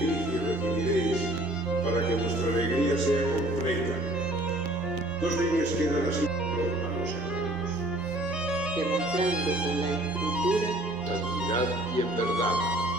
y recibiréis para que vuestra alegría sea completa. Dos líneas quedan así a los hermanos. Demostrando con la escritura santidad y en verdad.